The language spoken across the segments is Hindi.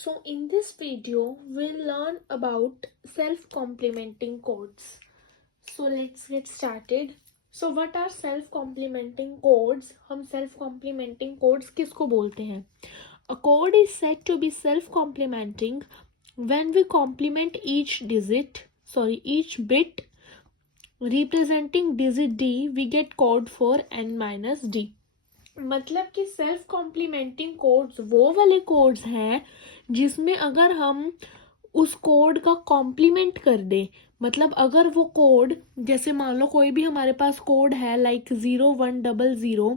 So in this video, we'll learn about self-complementing codes. So let's get started. So what are self-complementing codes? हम self-complementing codes किसको बोलते हैं? A code is said to be self-complementing when we complement each bit representing digit d, we get code for n minus d. मतलब कि सेल्फ कॉम्प्लीमेंटिंग कोड्स वो वाले कोड्स हैं जिसमें अगर हम उस कोड का कॉम्प्लीमेंट कर दें, मतलब अगर वो कोड, जैसे मान लो कोई भी हमारे पास कोड है लाइक 0100,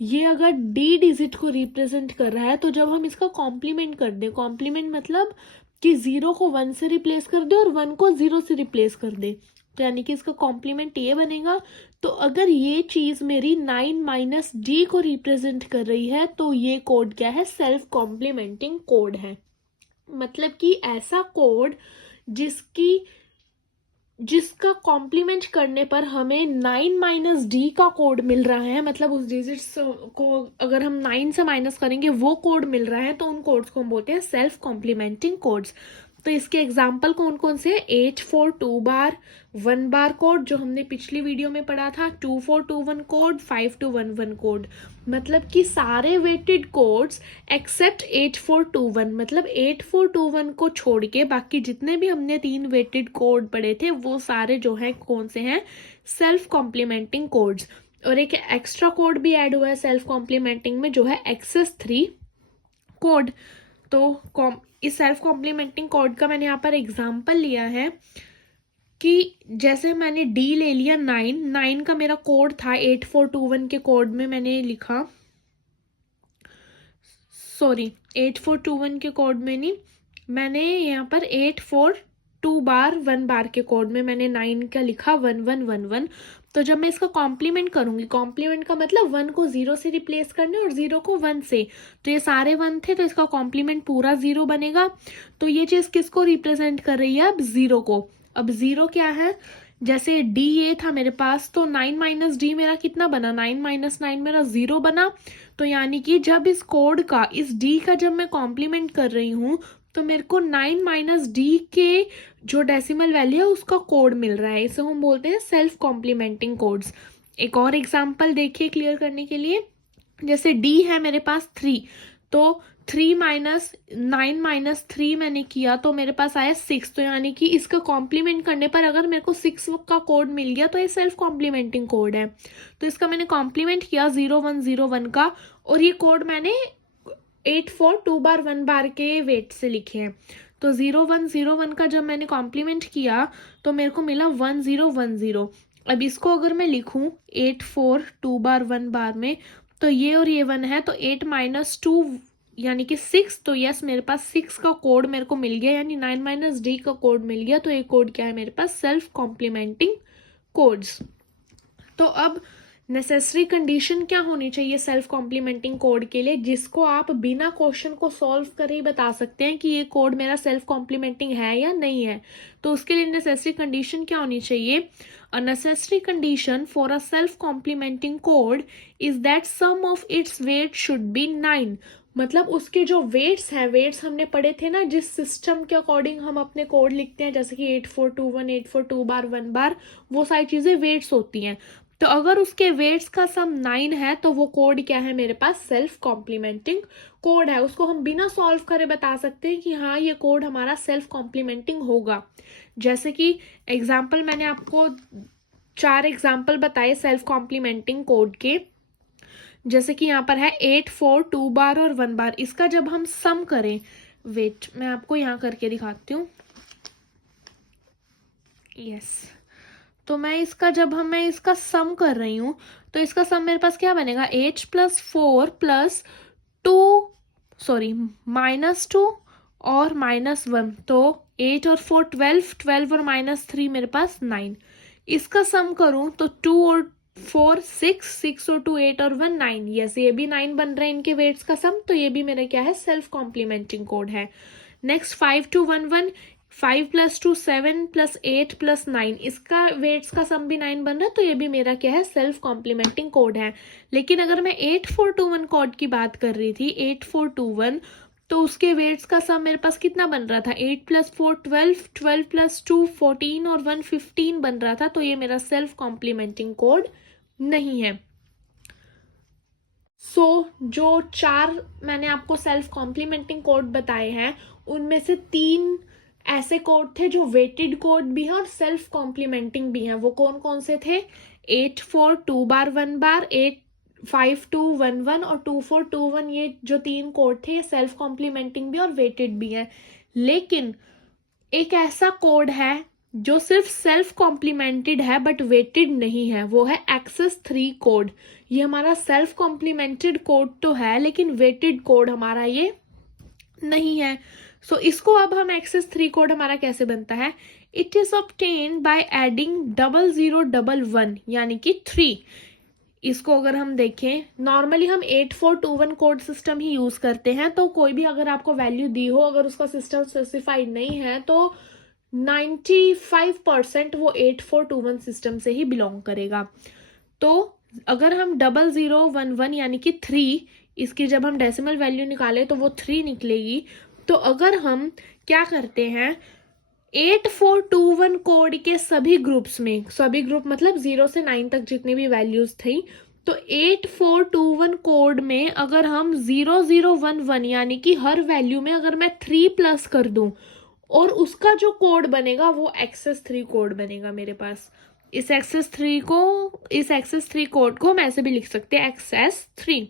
ये अगर डी डिजिट को रिप्रेजेंट कर रहा है, तो जब हम इसका कॉम्प्लीमेंट कर दें, कॉम्प्लीमेंट मतलब कि 0 को 1 से रिप्लेस कर दे और 1 को 0 से रिप्लेस कर दे, तो यानी कि इसका कॉम्प्लीमेंट ये बनेगा। तो अगर ये चीज मेरी 9 माइनस डी को रिप्रेजेंट कर रही है, तो ये कोड क्या है? सेल्फ कॉम्प्लीमेंटिंग कोड है। मतलब कि ऐसा कोड जिसका कॉम्प्लीमेंट करने पर हमें 9 माइनस डी का कोड मिल रहा है, मतलब उस डिजिट्स को अगर हम 9 से माइनस करेंगे वो कोड मिल रहा है, तो उन कोड्स को हम बोलते हैं सेल्फ कॉम्प्लीमेंटिंग कोड्स। तो इसके एग्जाम्पल कौन कौन से हैं? 842 1 बार कोड जो हमने पिछली वीडियो में पढ़ा था, 2421 कोड, 5211 कोड। मतलब कि सारे वेटेड कोड्स एक्सेप्ट 8421, मतलब 8421 को छोड़ के बाकी जितने भी हमने 3 वेटेड कोड पढ़े थे वो सारे जो है कौन से हैं? Self complementing codes. और एक एक्स्ट्रा कोड भी ऐड हुआ है सेल्फ कॉम्प्लीमेंटिंग में, जो है एक्सेस 3 कोड। तो इस सेल्फ कॉम्प्लीमेंटिंग कोड का मैंने यहाँ पर एग्जाम्पल लिया है कि जैसे मैंने डी ले लिया 9 का मेरा कोड था, 8421 के कोड में मैंने लिखा, 8421 के कोड में नहीं, मैंने यहाँ पर 842 बार 1 बार के कोड में मैंने 9 का लिखा 1111। तो जब मैं इसका कॉम्प्लीमेंट करूंगी, कॉम्प्लीमेंट का मतलब 1 को 0 से रिप्लेस करना और 0 को 1 से, तो ये सारे 1 थे तो इसका कॉम्प्लीमेंट पूरा 0 बनेगा। तो ये चीज किसको रिप्रेजेंट कर रही है? अब 0 को। अब 0 क्या है? जैसे डी ये था मेरे पास, तो 9 माइनस डी मेरा कितना बना? 9 माइनस 9 मेरा 0 बना। तो यानी कि जब इस कोड का, इस डी का जब मैं कॉम्प्लीमेंट कर रही हूँ, तो मेरे को 9 माइनस डी के जो डेसिमल वैल्यू है उसका कोड मिल रहा है। इसे हम बोलते हैं सेल्फ कॉम्प्लीमेंटिंग कोड्स। एक और एग्जांपल देखिए क्लियर करने के लिए। जैसे डी है मेरे पास 3, तो 3 माइनस 9 माइनस 3 मैंने किया तो मेरे पास आया 6। तो यानी कि इसका कॉम्प्लीमेंट करने पर अगर मेरे को 6 का कोड मिल गया तो ये सेल्फ कॉम्प्लीमेंटिंग कोड है। तो इसका मैंने कॉम्प्लीमेंट किया 0101 का, और ये कोड मैंने 842 बार 1 बार के वेट से लिखे हैं। तो 0101 का जब मैंने कॉम्प्लीमेंट किया तो मेरे को मिला 1010। अब इसको अगर मैं लिखूं 842 बार 1 बार में, तो ये और ये 1 है, तो 8 माइनस 2 यानी कि 6। तो यस, मेरे पास 6 का कोड मेरे को मिल गया, यानी 9 माइनस डी का कोड मिल गया। तो ये कोड क्या है मेरे पास? Self complementing codes. तो अब नेसेसरी कंडीशन क्या होनी चाहिए सेल्फ कॉम्प्लीमेंटिंग कोड के लिए, जिसको आप बिना क्वेश्चन को सॉल्व करे ही बता सकते हैं कि ये कोड मेरा सेल्फ कॉम्प्लीमेंटिंग है या नहीं है? तो उसके लिए नेसेसरी कंडीशन क्या होनी चाहिए? A necessary condition for a self complementing code is that sum of its weight should be 9। मतलब उसके जो वेट्स हैं, वेट्स हमने पढ़े थे ना, जिस सिस्टम के अकॉर्डिंग हम अपने कोड लिखते हैं, जैसे कि 8421 842 बार 1 बार, वो सारी चीजें वेट्स होती हैं। तो अगर उसके वेट्स का सम 9 है तो वो कोड क्या है मेरे पास? सेल्फ कॉम्प्लीमेंटिंग कोड है। उसको हम बिना सॉल्व करे बता सकते हैं कि हाँ ये कोड हमारा सेल्फ कॉम्प्लीमेंटिंग होगा। जैसे कि एग्जाम्पल मैंने आपको 4 एग्जाम्पल बताए सेल्फ कॉम्प्लीमेंटिंग कोड के। जैसे कि यहाँ पर है 842 बार और 1 बार, इसका जब हम सम करें, वेट मैं आपको यहाँ करके दिखाती हूँ। यस, तो मैं इसका सम कर रही हूँ, तो इसका सम मेरे पास क्या बनेगा? 8 प्लस 4 प्लस 2 माइनस 2 और माइनस 1, तो 8 और 4 12 और माइनस 3 मेरे पास 9। इसका सम करूं तो 2 और 4 6 और 2 8 और 1 9। यस, ये भी 9 बन रहे हैं इनके वेट्स का सम, तो ये भी मेरा क्या है? सेल्फ कॉम्प्लीमेंटिंग कोड है। नेक्स्ट 5211, 5 प्लस 2 7 प्लस 8 प्लस 9, इसका वेट्स का सम भी 9 बन रहा है, तो ये भी मेरा क्या है? सेल्फ कॉम्प्लीमेंटिंग कोड है। लेकिन अगर मैं 8421 कोड की बात कर रही थी, 8421, तो उसके वेट्स का सम मेरे पास कितना बन रहा था, 8 + 4 12, 12 + 2 14 और 1 15 बन रहा था। तो ये मेरा सेल्फ कॉम्प्लीमेंटिंग कोड नहीं है। जो 4 मैंने आपको सेल्फ कॉम्प्लीमेंटिंग कोड बताए हैं, उनमें से 3 ऐसे कोड थे जो वेटेड कोड भी हैं और सेल्फ कॉम्प्लीमेंटिंग भी हैं। वो कौन कौन से थे? 8 4 2 बार 1 बार, 8 5 2 1 1 और 2 4 2 1। ये जो 3 कोड थे ये सेल्फ कॉम्प्लीमेंटिंग भी और वेटेड भी है। लेकिन एक ऐसा कोड है जो सिर्फ सेल्फ कॉम्प्लीमेंटेड है बट वेटेड नहीं है, वो है एक्सेस 3 कोड। ये हमारा सेल्फ कॉम्प्लीमेंटेड कोड तो है लेकिन वेटेड कोड हमारा ये नहीं है। सो इसको अब हम एक्सेस 3 कोड हमारा कैसे बनता है? It is obtained by adding 0011 यानी कि 3। इसको अगर हम देखें, नॉर्मली हम 8421 कोड सिस्टम ही यूज करते हैं। तो कोई भी अगर आपको वैल्यू दी हो, अगर उसका सिस्टम स्पेसिफाइड नहीं है तो 95% वो 8421 सिस्टम से ही बिलोंग करेगा। तो अगर हम 0011 यानी कि 3, इसकी जब हम डेसिमल वैल्यू निकालें तो वो 3 निकलेगी। तो अगर हम क्या करते हैं, 8421 कोड के सभी ग्रुप्स में, सभी ग्रुप मतलब 0 से 9 तक जितनी भी वैल्यूज थी, तो 8421 कोड में अगर हम 0011 यानी कि हर वैल्यू में अगर मैं 3 प्लस कर दूं और उसका जो कोड बनेगा वो एक्सेस 3 कोड बनेगा मेरे पास। इस एक्सेस 3 कोड को हम ऐसे भी लिख सकते हैं, एक्सेस 3।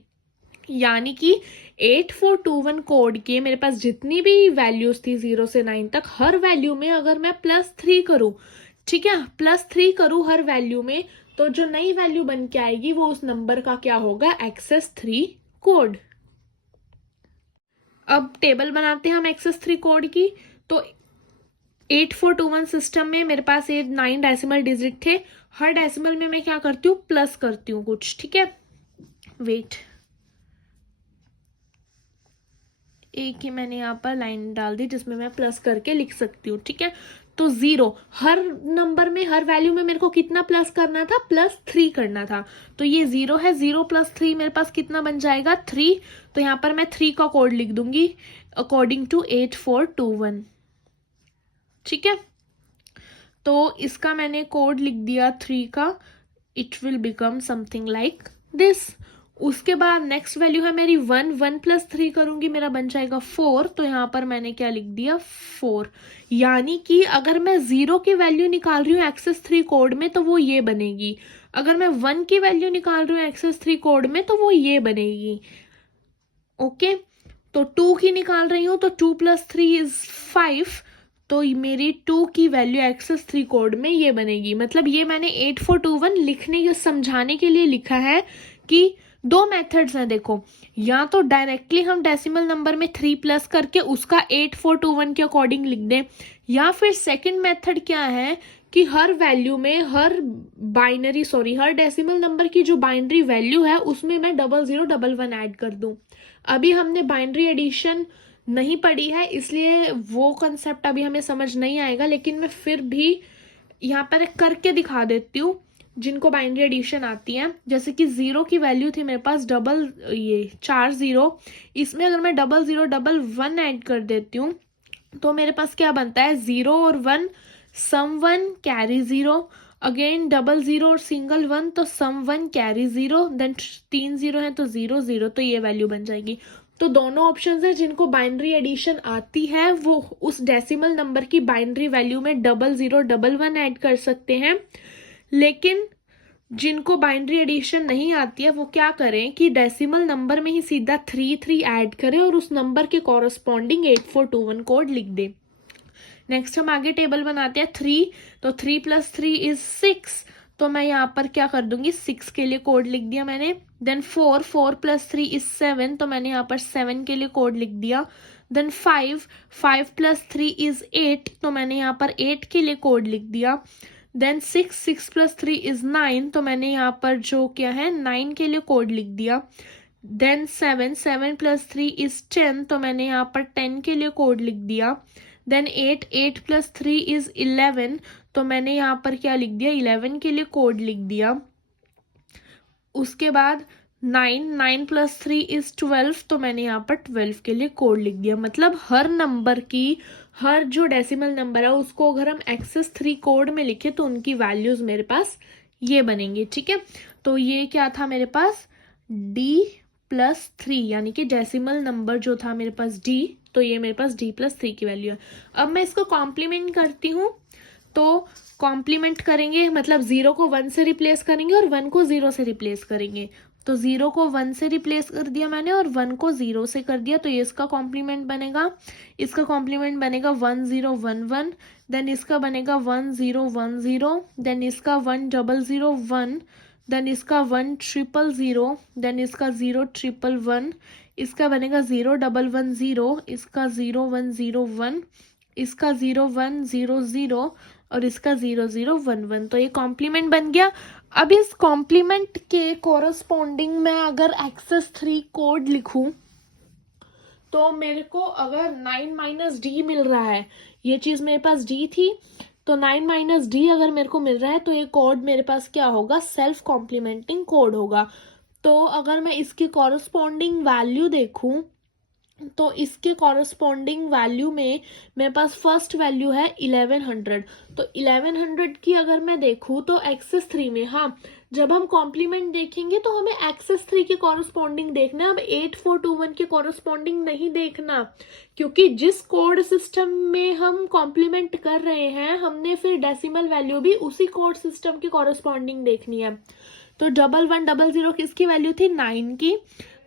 यानी कि 8421 कोड के मेरे पास जितनी भी वैल्यूज थी 0 से 9 तक, हर वैल्यू में अगर मैं +3 करूं, ठीक है, +3 करूं हर वैल्यू में, तो जो नई वैल्यू बन के आएगी वो उस नंबर का क्या होगा, एक्सेस 3 कोड। अब टेबल बनाते हैं हम एक्सेस 3 कोड की। तो 8421 सिस्टम में मेरे पास ये 9 डेसिमल डिजिट थे। हर डेसिमल में मैं क्या करती हूँ, प्लस करती हूँ कुछ, ठीक है। वेट, एक ही मैंने यहाँ पर लाइन डाल दी जिसमें मैं प्लस करके लिख सकती हूँ, ठीक है। तो 0 हर नंबर में, हर वैल्यू में मेरे को कितना प्लस करना था, +3 करना था। तो ये 0 है, 0 + 3 मेरे पास कितना बन जाएगा, 3। तो यहाँ पर मैं 3 का कोड लिख दूंगी अकॉर्डिंग टू 8421, ठीक है। तो इसका मैंने कोड लिख दिया 3 का। It will become something like this. उसके बाद नेक्स्ट वैल्यू है मेरी 1, 1 + 3 करूंगी, मेरा बन जाएगा 4। तो यहाँ पर मैंने क्या लिख दिया, 4। यानी कि अगर मैं 0 की वैल्यू निकाल रही हूँ एक्सेस 3 कोड में तो वो ये बनेगी, अगर मैं 1 की वैल्यू निकाल रही हूँ एक्सेस 3 कोड में तो वो ये बनेगी, ओके। तो 2 की निकाल रही हूँ तो 2 + 3 = 5। तो मेरी 2 की वैल्यू एक्सेस 3 कोड में ये बनेगी। मतलब ये मैंने 8421 लिखने या समझाने के लिए लिखा है कि 2 मेथड्स हैं, देखो, या तो डायरेक्टली हम डेसिमल नंबर में 3 प्लस करके उसका 8421 के अकॉर्डिंग लिख दें, या फिर सेकंड मेथड क्या है कि हर वैल्यू में, हर डेसिमल नंबर की जो बाइनरी वैल्यू है उसमें मैं 0011 ऐड कर दूं। अभी हमने बाइनरी एडिशन नहीं पढ़ी है इसलिए वो कंसेप्ट अभी हमें समझ नहीं आएगा, लेकिन मैं फिर भी यहाँ पर करके दिखा देती हूँ जिनको बाइनरी एडिशन आती है। जैसे कि 0 की वैल्यू थी मेरे पास 4 0, इसमें अगर मैं 0011 ऐड कर देती हूँ तो मेरे पास क्या बनता है, 0 और 1, सम 1 कैरी 0, अगेन 00 और सिंगल 1 तो सम 1 कैरी 0, देन 3 0 है तो 0 0, तो ये वैल्यू बन जाएगी। तो दोनों ऑप्शंस है, जिनको बाइनरी एडिशन आती है वो उस डेसिमल नंबर की बाइनरी वैल्यू में 0011 ऐड कर सकते हैं, लेकिन जिनको बाइनरी एडिशन नहीं आती है वो क्या करें कि डेसिमल नंबर में ही सीधा 3 3 ऐड करें और उस नंबर के कॉरस्पॉन्डिंग 8421 कोड लिख दें। नेक्स्ट हम आगे टेबल बनाते हैं 3। तो 3 + 3 = 6। तो मैं यहाँ पर क्या कर दूंगी, 6 के लिए कोड लिख दिया मैंने। देन 4 + 3 = 7। तो मैंने यहाँ पर 7 के लिए कोड लिख दिया। देन 5 + 3 = 8। तो मैंने यहाँ पर 8 के लिए कोड लिख दिया। देन 6 + 3 = 9। तो मैंने यहाँ पर जो क्या है 9 के लिए कोड लिख दिया। देन 7 + 3 = 10। तो मैंने यहाँ पर 10 के लिए कोड लिख दिया। देन 8 + 3 = 11। तो मैंने यहाँ पर क्या लिख दिया, 11 के लिए कोड लिख दिया। उसके बाद 9 प्लस 3 इज 12, तो मैंने यहाँ पर 12 के लिए कोड लिख दिया। मतलब हर नंबर की, हर जो डेसिमल नंबर है उसको अगर हम एक्सेस 3 कोड में लिखे तो उनकी वैल्यूज मेरे पास ये बनेंगी। ठीक है, तो ये क्या था मेरे पास D+3, यानी कि डेसिमल नंबर जो था मेरे पास D, तो ये मेरे पास D+3 की वैल्यू है। अब मैं इसको कॉम्प्लीमेंट करती हूँ, तो कॉम्प्लीमेंट करेंगे मतलब 0 को 1 से रिप्लेस करेंगे और 1 को 0 से रिप्लेस करेंगे। तो 0 को 1 से रिप्लेस कर दिया मैंने और 1 को 0 से कर दिया, तो ये इसका कॉम्प्लीमेंट बनेगा। इसका कॉम्प्लीमेंट बनेगा 1011, देन इसका बनेगा 1010, देन इसका 1001, देन इसका 1000, देन इसका 0111, इसका बनेगा 0110, इसका 0101, इसका 0100 और इसका 0011। तो ये कॉम्प्लीमेंट बन गया। अब इस कॉम्प्लीमेंट के कोरस्पॉन्डिंग में अगर एक्सेस 3 कोड लिखूं तो मेरे को अगर 9 - D मिल रहा है, ये चीज मेरे पास D थी, तो 9 - D अगर मेरे को मिल रहा है तो ये कोड मेरे पास क्या होगा, सेल्फ कॉम्प्लीमेंटिंग कोड होगा। तो अगर मैं इसकी कॉरस्पॉन्डिंग वैल्यू देखूं तो इसके कॉरस्पॉन्डिंग वैल्यू में मेरे पास फर्स्ट वैल्यू है 1100। तो 1100 की अगर मैं देखूं तो एक्सेस 3 में, हाँ जब हम कॉम्प्लीमेंट देखेंगे तो हमें एक्सेस 3 के कॉरस्पॉन्डिंग देखना है, अब 8421 के कॉरस्पॉन्डिंग नहीं देखना, क्योंकि जिस कोड सिस्टम में हम कॉम्प्लीमेंट कर रहे हैं हमने फिर डेसिमल वैल्यू भी उसी कोड सिस्टम की कॉरस्पॉन्डिंग देखनी है। तो 1100 किसकी वैल्यू थी, 9 की,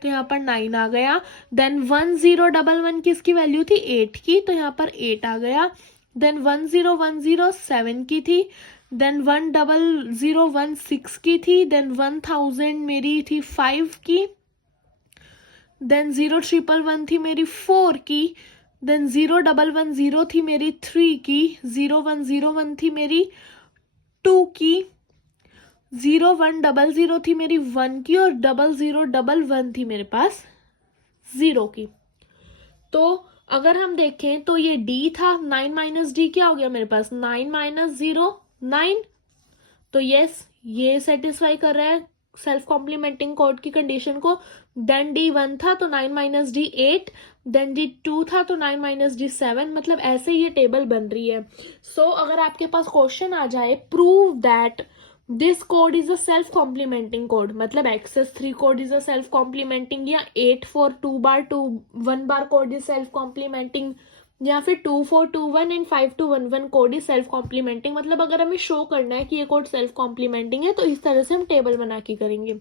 तो यहाँ पर 9 आ गया। देन 1011 किसकी वैल्यू थी, 8 की, तो यहाँ पर 8 आ गया। देन 1010 7 की थी, देन 1016 6 की थी, देन 1000 मेरी थी 5 की, देन 0111 थी मेरी 4 की, देन 0110 थी मेरी 3 की, 0101 थी मेरी 2 की, 0100 थी मेरी 1 की और 0011 थी मेरे पास 0 की। तो अगर हम देखें तो ये D था, 9 - D क्या हो गया मेरे पास, 9 - 0 9। तो यस, ये सेटिस्फाई कर रहा है सेल्फ कॉम्प्लीमेंटिंग कोड की कंडीशन को। देन D 1 था तो 9 - D 8, देन D 2 था तो 9 - D 7, मतलब ऐसे ये टेबल बन रही है। सो अगर आपके पास क्वेश्चन आ जाए prove that this code is a self complementing code, मतलब excess 3 code is a self complementing, या 842 1 बार कोड इज सेल्फ कॉम्प्लीमेंटिंग, या फिर 2421 and 5211 code is self complementing, मतलब अगर हमें शो करना है कि ये कोड सेल्फ कॉम्प्लीमेंटिंग है तो इस तरह से हम टेबल बना के करेंगे।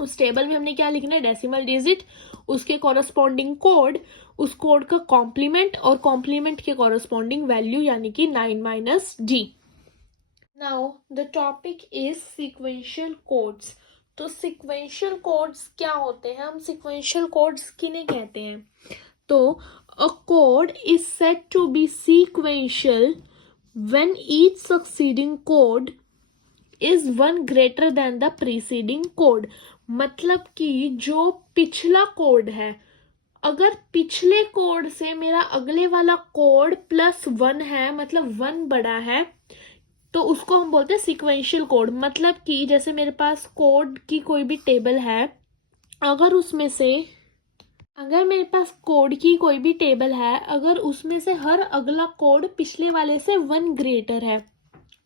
उस टेबल में हमने क्या लिखना है, डेसिमल डिजिट, उसके कॉरस्पॉन्डिंग कोड, उस कोड का कॉम्प्लीमेंट और कॉम्प्लीमेंट के कॉरस्पॉन्डिंग वैल्यू, यानी कि 9 - D। Now the topic is sequential codes. तो सिक्वेंशियल कोड्स क्या होते हैं, हम सिक्वेंशियल कोड्स किन्हें कहते हैं, तो a code is said to be sequential when each succeeding code is one greater than the preceding code। मतलब कि जो पिछला कोड है, अगर पिछले कोड से मेरा अगले वाला कोड +1 है, मतलब 1 बड़ा है, तो उसको हम बोलते हैं सिक्वेंशियल कोड। मतलब कि जैसे मेरे पास कोड की कोई भी टेबल है, अगर उसमें से, अगर मेरे पास कोड की कोई भी टेबल है, अगर उसमें से हर अगला कोड पिछले वाले से 1 ग्रेटर है,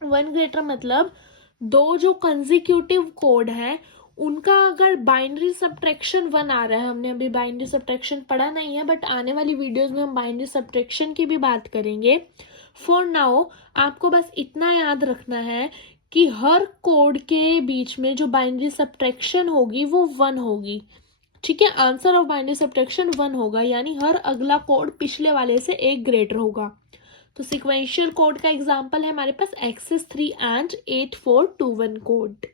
1 ग्रेटर मतलब दो जो कंसेक्यूटिव कोड हैं उनका अगर बाइनरी सब्ट्रैक्शन 1 आ रहा है, हमने अभी बाइनरी सब्ट्रैक्शन पढ़ा नहीं है बट आने वाली वीडियोस में हम बाइनरी सब्ट्रैक्शन की भी बात करेंगे। फॉर नाउ आपको बस इतना याद रखना है कि हर कोड के बीच में जो बाइनरी सब्ट्रैक्शन होगी वो 1 होगी। ठीक है, आंसर ऑफ बाइनरी सब्ट्रैक्शन 1 होगा, यानी हर अगला कोड पिछले वाले से 1 ग्रेटर होगा। तो सिक्वेंशियल कोड का एग्जांपल है हमारे पास एक्सेस 3 एंड 8421 कोड।